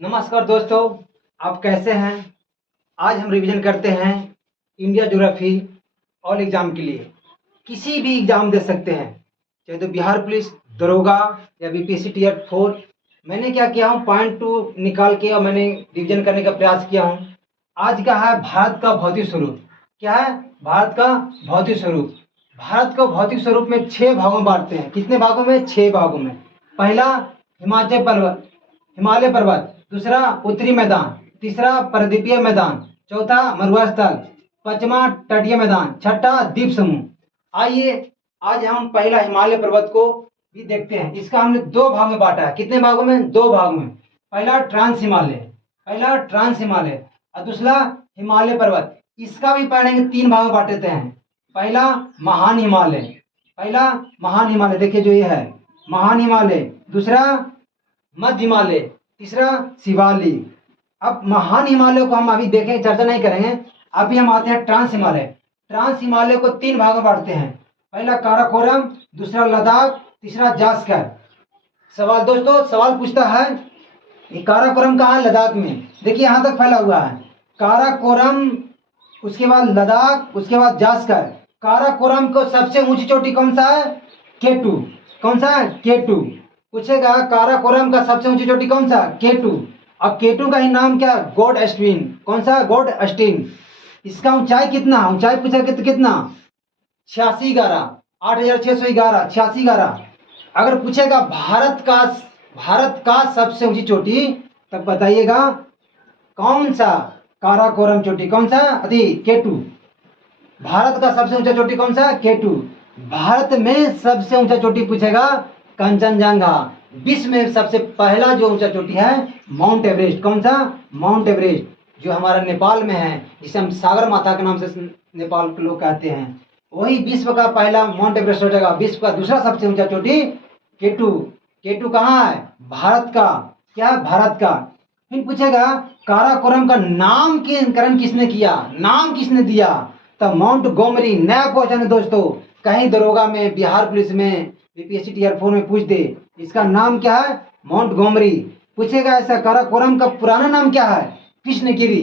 नमस्कार दोस्तों, आप कैसे हैं। आज हम रिवीजन करते हैं इंडिया ज्योग्राफी ऑल एग्जाम के लिए। किसी भी एग्जाम दे सकते हैं, चाहे तो बिहार पुलिस, दरोगा या बीपीएससी टीयर 4। मैंने क्या किया हूँ, पॉइंट टू निकाल के और मैंने रिवीजन करने का प्रयास किया हूँ। आज का है भारत का भौतिक स्वरूप। क्या है? भारत का भौतिक स्वरूप। भारत को भौतिक स्वरूप में 6 भागों में बांटते हैं। कितने भागों में? 6 भागों में। पहला हिमालय पर्वत, दूसरा उत्तरी मैदान, तीसरा पर्वतीय मैदान, चौथा मरुआ स्थल, पांचवा तटीय मैदान, छठा द्वीप समूह। आइए आज हम पहला हिमालय पर्वत को भी देखते हैं। इसका हमने 2 भागों में बांटा है। कितने भागों में? 2 भागों में। ट्रांस हिमालय और दूसरा हिमालय पर्वत। इसका भी पढ़ेंगे, 3 भागों में बांट देते हैं। पहला महान हिमालय, देखिए जो ये है महान हिमालय, दूसरा मध्य हिमालय, तीसरा शिवालिक। अब महान हिमालय को हम अभी देखें, चर्चा नहीं करेंगे। अभी हम आते हैं ट्रांस हिमालय को 3 भागों में बांटते हैं। पहला काराकोरम, दूसरा लद्दाख, तीसरा जास्कर। सवाल दोस्तों, सवाल पूछता है ये काराकोरम कहाँ है? लद्दाख में। देखिए यहाँ तक फैला हुआ है काराकोरम, उसके बाद लद्दाख, उसके बाद जास्कर। काराकोरम को सबसे ऊंची चोटी कौन सा है? केटू। कौन सा है? केटू। पूछेगा काराकोरम का सबसे ऊंची चोटी कौन सा? केटू। और केटू का ही नाम क्या? गॉड एस्टीन। कौन सा? गॉड एस्टीन। इसका ऊंचाई कितना? ऊंचाई पूछा कितना? 8611, 8611, 8611। अगर पूछेगा भारत का सबसे ऊंची चोटी, तब बताइएगा कौन सा? काराकोरम चोटी। कौन सा? केटू। भारत का सबसे ऊंचा चोटी कौन सा? केटू। भारत में सबसे ऊंचा चोटी पूछेगा कंचनजंगा। विश्व में सबसे पहला जो ऊंचा चोटी है माउंट एवरेस्ट। कौन सा? माउंट एवरेस्ट, जो हमारा नेपाल में है, जिसे हम सागर माता के नाम से नेपाल के लोग कहते हैं। वही विश्व का पहला माउंट एवरेस्ट हो जाएगा। विश्व का दूसरा सबसे ऊंचा चोटी केटू। केटू कहाँ है? भारत का। क्या? भारत का। फिर पूछेगा काराकोरम का नामकरण किसने किया? नाम किसने दिया? तब माउंट गोमरी। नया क्वेश्चन है दोस्तों, कहीं दरोगा में, बिहार पुलिस में, बीपीएससी टीयर 4 में पूछ दे। इसका नाम क्या है? माउंट गोमरी। पूछेगा ऐसा काराकोरम का पुराना नाम क्या है? कृष्णगिरी।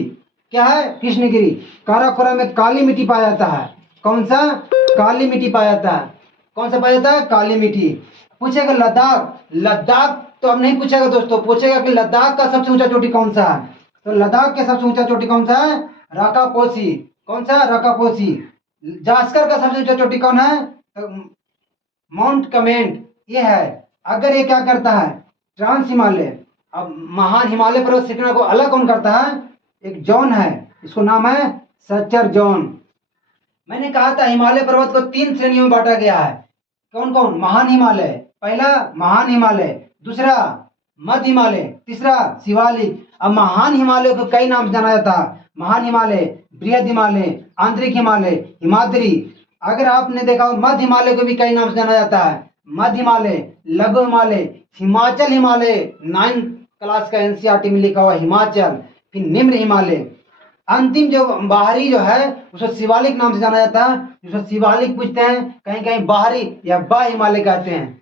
क्या है? कृष्णगिरी। काराकोरम में काली मिट्टी पाया जाता है। कौन सा? काली मिट्टी पाया जाता है। कौन सा पाया जाता है? काली मिट्टी। पूछेगा लद्दाख तो अब नहीं पूछेगा दोस्तों, पूछेगा कि लद्दाख का सबसे ऊंचा चोटी कौन सा है? तो लद्दाख के सबसे ऊंचा चोटी कौन सा है? राकापोसी। कौन सा? राकापोसी। जास्कर का सबसे ऊंचा चोटी कौन है? तो माउंट कमेंट ये है। अगर ये क्या करता है? ट्रांस हिमालय। अब महान हिमालय पर्वत श्रृंखला को अलग कौन करता है? एक जोन है, इसको नाम है सच्चर जोन। मैंने कहा था हिमालय पर्वत को 3 श्रेणियों में बांटा गया है। कौन कौन? महान हिमालय, पहला महान हिमालय, दूसरा मध्य हिमालय, तीसरा शिवालिक। अब महान हिमालय को कई नाम से जाना जाता है। महान हिमालय, बृहद हिमालय, आंतरिक हिमालय, हिमाद्री। अगर आपने देखा हो, मध्य हिमालय को भी कई नाम से जाना जाता है। मध्य हिमालय, लघु हिमालय, हिमाचल हिमालय। 9th क्लास का एनसीईआरटी में लिखा हुआ हिमाचल। फिर निम्न हिमालय। अंतिम जो बाहरी जो है उसको शिवालिक नाम से जाना जाता है। जिसको शिवालिक पूछते हैं, कहीं कहीं बाहरी या बा हिमालय कहते हैं।